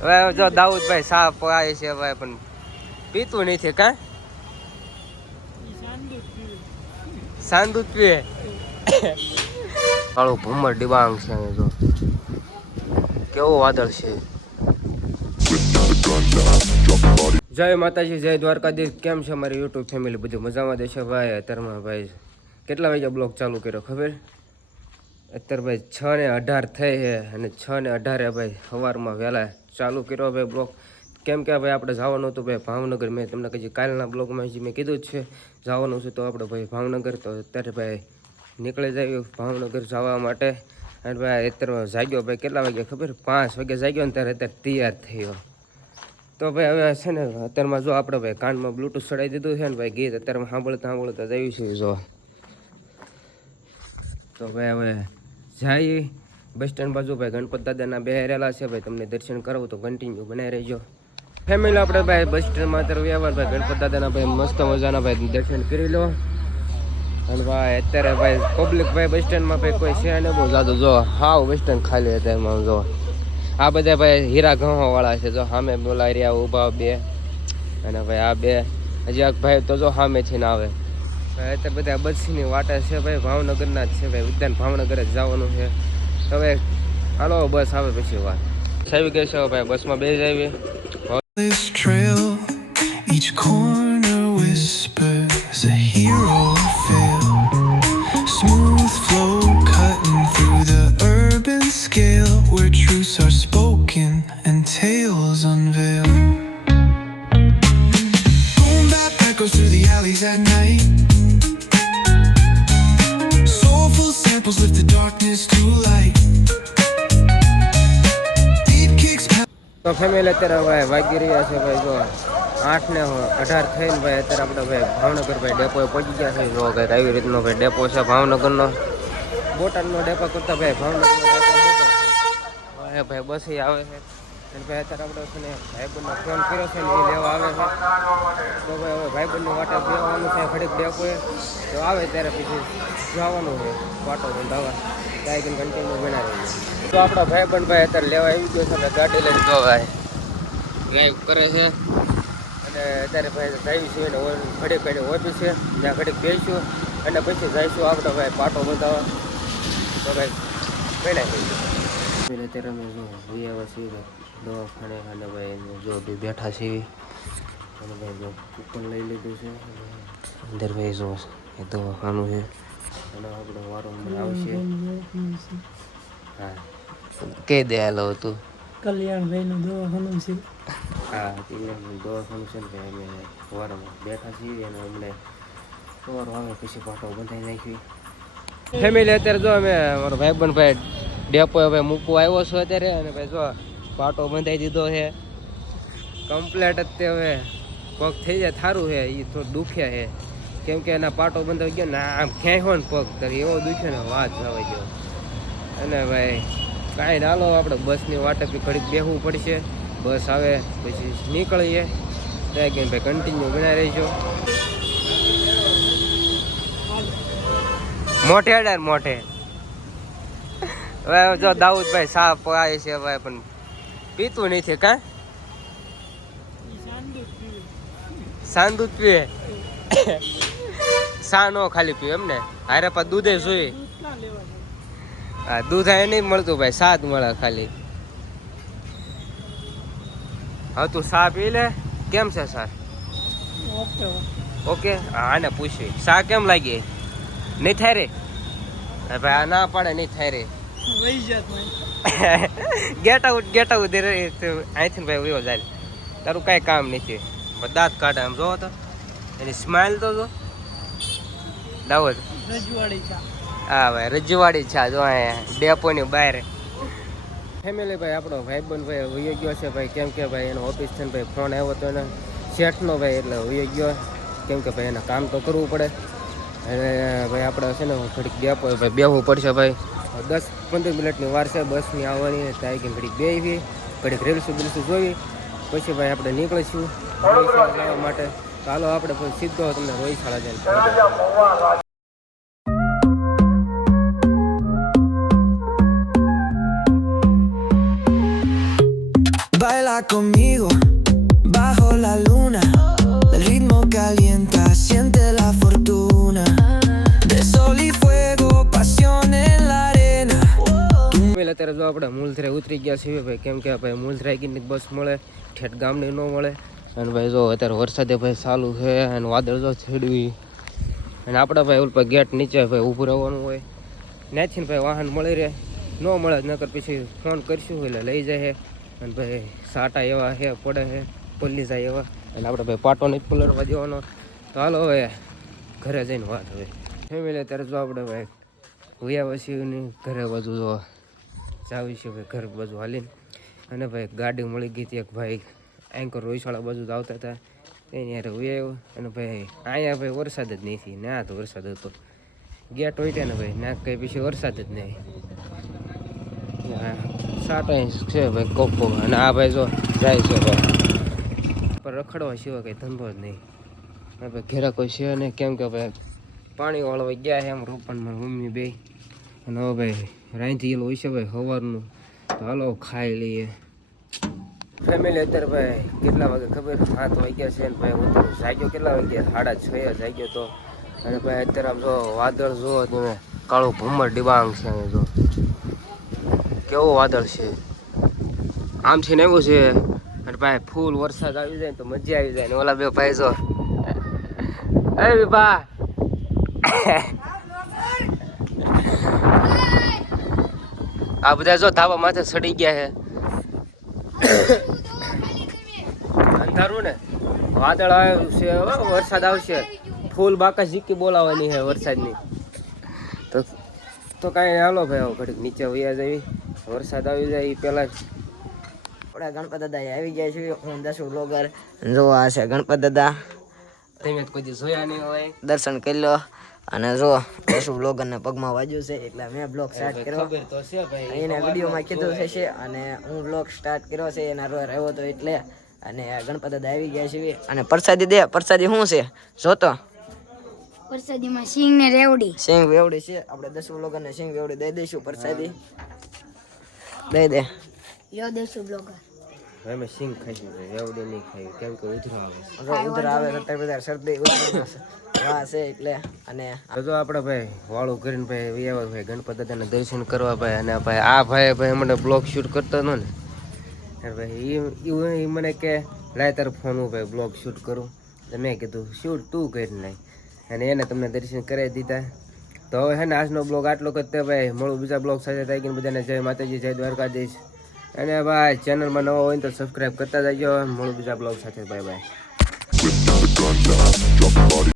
હવે જો દાઉદભાઈ સા પાય છે હવે પણ પીતું નથી કા? સાંદુ જ પીએ કાળું ભૂમર ડિબાંગ છે જો. કેવો વાદળ છે. જય માતાજી જય દ્વારકાધીશ. કેમ છે મારી યુટ્યુબ ફેમિલી? બધું મજામાં દેશે? ભાઈ અત્યારમાં ભાઈ કેટલા વાગ્યા બ્લોગ ચાલુ કર્યો ખબર? અત્યારે ભાઈ છ ને અઢાર થઈ છે અને છ ને અઢારે ભાઈ સવારમાં વહેલા ચાલુ કર્યો ભાઈ બ્લોક. કેમ કે ભાઈ આપણે જવાનું હતું ભાઈ ભાવનગર. મેં તમને કહીએ કાલના બ્લોગમાં જે મેં કીધું છે, જવાનું છે તો આપણે ભાઈ ભાવનગર. તો અત્યારે ભાઈ નીકળી જાય ભાવનગર જવા માટે. અને ભાઈ અત્યારે જાગ્યો ભાઈ કેટલા વાગ્યા ખબર? પાંચ વાગે જાગ્યો ને ત્યારે અત્યારે તૈયાર થયો. તો ભાઈ હવે છે ને, અત્યારમાં જો આપણે ભાઈ કાનમાં બ્લૂટૂથ ચડાવી દીધું છે ને ભાઈ ગીત અત્યારમાં સાંભળતા સાંભળતા જયું છે જો. તો ભાઈ હવે જઈએ. બસ સ્ટેન્ડ બાજુ ભાઈ ગણપત દાદાના બે રહેલા છે ભાઈ, તમને દર્શન કરાવું તો કન્ટિન્યુ બનાવી રહેજો. ફેમિલી આપણે ભાઈ બસ સ્ટેન્ડમાં અત્યારે વ્યવહાર, ભાઈ ગણપત દાદાના ભાઈ મસ્ત મજાના ભાઈ દર્શન કરી લો. અને ભાઈ અત્યારે ભાઈ પબ્લિક ભાઈ બસ સ્ટેન્ડમાં ભાઈ કોઈ છે ને બહુ જાદુ. જો, હાવ બસ સ્ટેન્ડ ખાલી અત્યારમાં જો. આ બધા ભાઈ હીરા ઘઉં વાળા છે, જો, સામે બોલા રહ્યા ઊભા બે. અને ભાઈ આ બે. હજી આ ભાઈ તો જો સામે છે ને આવે. ભાઈ, અત્યારે બધા બસની વાટા છે ભાઈ, ભાવનગરના જ છે ભાઈ. ઉદ્યાન ભાવનગર જ જવાનું છે. તો ભાઈ હાલો બસ આવે પછી વાત સાહેબ કહે છે ભાઈ બસમાં બે આવી This trail, each corner whispers a hero feel. Smooth flow cutting through the urban scale where truths are તો ફેમિલી અત્યારે ભાઈ વાગી રહ્યા છે ભાઈ જો આઠ ને અઢાર થઈને ભાઈ અત્યારે આપણે ભાઈ ભાવનગર ભાઈ ડેપોએ પહોંચી ગયા છે જો કંઈક આવી રીતનો ભાઈ ડેપો છે ભાવનગરનો. બોટાદનો ડેપો કરતા ભાઈ ભાવનગરનો ડેપો ભાઈ બસ આવે છે. અને ભાઈ અત્યારે આપણે ભાઈબંધનો ફોન કર્યો છે ને લેવા આવે છે. તો ભાઈ હવે ભાઈબંધની વાટે બેવાનું છે, ઘડીક ડેપોએ તો આવે ત્યારે પછી જવાનું છે, વાટો બંધાવા ત્યાં આગળ કન્ટિન્યુ બનાવી તો આપણો ભાઈબંધ ભાઈ અત્યારે લેવા આવી ગયો છે ને ગાડી લઈને જો ડ્રાઈવ કરે છે. અને અત્યારે ભાઈ ડ્રાઈવ ઘડીક ઘડી ઓફિસ છે, ત્યાં ઘડીક બેસીશું. અને પછી જઈશું આપણે ભાઈ પાટો બંધાવા તો ભાઈ બનાવી દઈશું અત્યારે અમે જો ભાઈ આવ્યા છીએ દવાખાને અને ભાઈ એને જો બી બેઠા છીએ. અને ભાઈ જો કૂપન લઈ લીધું છે. અંદર ભાઈ જો એ દવાખાનું છે. અને આપણે વારંવાર આવશે. હા. કહી દે હાલો તું? કલ્યાણભાઈનું દવાખાનું છે. હા એટલે દવાખાનું છે ને ભાઈ અમે વારંવાર બેઠા છીએ અને અમને સવાર આવે પછી પાટો બંધાઈ નાખી ફેમિલી અત્યારે જો અમે મારો ભાઈબંધ ભાઈ ડેપો હવે મૂકવા આવ્યો છું અત્યારે અને ભાઈ જો પાટો બંધાઈ દીધો છે. કમ્પ્લેટ જ તે હવે પગ થઈ જાય, થારું છે એ થોડું દુખે છે. કેમ કે એના પાટો બંધાઈ ગયો ને, આમ ખેંચો ને પગ કરી એવો દુખ્યો ને વાત જવા ગયો. અને ભાઈ, કાંઈ ના આપણે બસની વાટે બી ઘડીક બેસવું પડશે. બસ આવે, પછી નીકળીએ. ત્યાં કે ભાઈ કન્ટિન્યુ બનાવી રહીશું. મોઢે અડાર મોઢે. હવે જો દાઉદભાઈ સા પાય છે ભાઈ પણ પીતું નથી કા? સાંદુ જ પીએ સા નો ખાલી પીએ એમ ને હારે પા દૂધે જોઈએ હા, દૂધ એ નહીં મળતું ભાઈ સાત મળે ખાલી. હા તું સા પી લે. કેમ છે સર ઓકે. હા, આને પૂછવી સા કેમ લાગી? નહીં થાય રે? ભાઈ, આ ના પાડે, નહીં થાય રે. વહી જાત ગેટ આઉટ ગેટ આઉટ ધીરે અહીંથી ભાઈ વયો જાય તારું કાંઈ કામ નથી. દાંત કાઢે આમ જોવો તો. એની સ્માઇલ તો જો. દાવત રજવાડી ચા. હા ભાઈ રજવાડી છા જો અહીંયા ડેપોની બહાર. ફેમિલી ભાઈ આપણો ભાઈબંધ ભાઈ વયો ગયો છે ભાઈ. કેમ કે ભાઈ એનો ઓફિસ છે ને ભાઈ ફોન આવ્યો હતો એને. શેઠનો ભાઈ એટલે વયો ગયો. કેમ કે ભાઈ એને કામ તો કરવું પડે. અને ભાઈ આપણે છે ને ઘડીક ડેપો ભાઈ બેહવું પડશે ભાઈ. દસ પંદર મિનિટની વાર છે, બસની આવવાની થાય કે ઘડીક બેસી ઘડીક રીલ્સ બિલસું જોઈ પછી ભાઈ આપણે નીકળીશું જવા માટે. ચાલો આપણે સીધો તમને રોહિશાળા જઈને Baila conmigo. જો આપણે મૂલધરે ઉતરી ગયા છીએ ભાઈ. કેમ કે ભાઈ મૂલધરા ગીરની બસ મળે, ઠેઠ ગામની ન મળે. અને ભાઈ જો અત્યારે વરસાદે ભાઈ ચાલુ છે અને વાદળ જો છેડવી. અને આપણે ભાઈ ઉપર ગેટ નીચે ભાઈ ઊભું રહેવાનું હોય. ને ભાઈ વાહન મળી રહે. ન મળે નકર પછી ફોન કરશું એટલે લઈ જાય અને ભાઈ સાટા એવા હે પડે હે પલ્લી જાય એવા. એટલે આપણે ભાઈ પાટો નહીં પલળવા દેવાનો. તો હાલો હવે ઘરે જઈને વાત હવે. ફેમિલી અત્યારે જો આપણે ભાઈ વયા વસીની ઘરે બધું જો જાવી છે ભાઈ, ઘર બાજુ હાલીને. અને ભાઈ, ગાડી મળી ગઈ હતી એક ભાઈ એન્કર રોઈશાળા બાજુ જ આવતા હતા. તેની યારે આવ્યો. અને ભાઈ, અહીંયા ભાઈ વરસાદ જ નહીં થઈ ના તો વરસાદ હતો. ગયા હોય ને ભાઈ, ના કઈ પછી વરસાદ જ નહીં. સાટ છે ભાઈ કોક અને આ ભાઈ જો જાય છે ભાઈ. પર રખડવા સિવાય કંઈ ધંધો જ નહીં. ભાઈ, ઘેરા કોઈ છે નહીં. કેમ કે ભાઈ, પાણી વાળવા ગયા છે એમ રોપણમાં મમ્મી બે. અને હવે ભાઈ રાંધીએલું હોય છે ભાઈ સવારનું તો હાલો ખાઈ લઈએ. ફેમિલી અત્યારે ભાઈ કેટલા વાગે ખબર? સાત વાગ્યા છે ને ભાઈ હું તો જાગ્યો કેટલા વાગ્યા સાડા છ જાગ્યો તો. અને ભાઈ અત્યારે આમ જો વાદળ જો તમે કાળું ભૂમર ડિબાંગ છે અહીં જો. કેવો વાદળ છે? આમ છે ને એવું છે. અને ભાઈ ફૂલ વરસાદ આવી જાય ને તો મજા આવી જાય ને ઓલા બે ભાઈ જો. એ બા આ બધા જો ધાબા માથે સડી ગયા છે. અંધારું ને? વાદળ હવે વરસાદ આવશે. ફૂલ બાકા ઝીકી બોલાવાની છે વરસાદની. તો તો કાંઈ હાલો ભાઈ હવે ઘડીક નીચે વયા જવી. વરસાદ આવી જાય એ પહેલાં. જ આપણા ગણપત દાદા આવી ગયા છે હું દસ બ્લોગર જોવા છે ગણપત દાદા. તમે કોઈ જોયા નહીં હોય. દર્શન કરી લો. અને જો દસ બ્લોગર ને પગમાં વાજ્યું છે એટલે મેં બ્લોગ સ્ટાર્ટ કર્યો. ખબર તો છે ભાઈ એને વિડીયોમાં કીધું છે છે. અને હું બ્લોગ સ્ટાર્ટ કર્યો છે એના રોય રહ્યો હતો એટલે. અને ગણપત દાદા આવી ગયા છે. અને પ્રસાદી દે પ્રસાદી શું છે? જોતો પ્રસાદીમાં સિંગ ને રેવડી. સિંગ વેવડી છે. આપણે દસ બ્લોગર ને સિંગ વેવડી દઈ દઈશું પ્રસાદી. દઈ દે. યો દેશું બ્લોગર હવે સિંગ ખાઈ રેવડી નહીં ખાઈ કેમ કે ઉધરા આવે ઉધરા આવે તો અત્યારે બધા શરદી ઉધરસ વાહ છે એટલે. અને જો આપણે ભાઈ, વાળું કરીને ભાઈ વ્યાવા ભાઈ, ગણપત દર્શન કરવા ભાઈ, અને ભાઈ, આ ભાઈ ભાઈ મને બ્લોગ શૂટ કરતો હતો ને ભાઈ એ મને કે, લાય તારો ફોન ભાઈ બ્લોગ શૂટ કરું. તો મેં કીધું શૂટ તું કરી નાખ અને એને તમને દર્શન કરાવી દીધા. તો હવે હે ને આજનો બ્લોગ આટલો કરતે ભાઈ, મળું બીજા બ્લોગ સાથે. થાય કે બધાને જય માતાજી, જય દ્વારકાધીશ. અને ભાઈ ચેનલમાં નવો હોય તો સબસ્ક્રાઈબ કરતા જજો. મળું બીજા બ્લોગ સાથે. Bye bye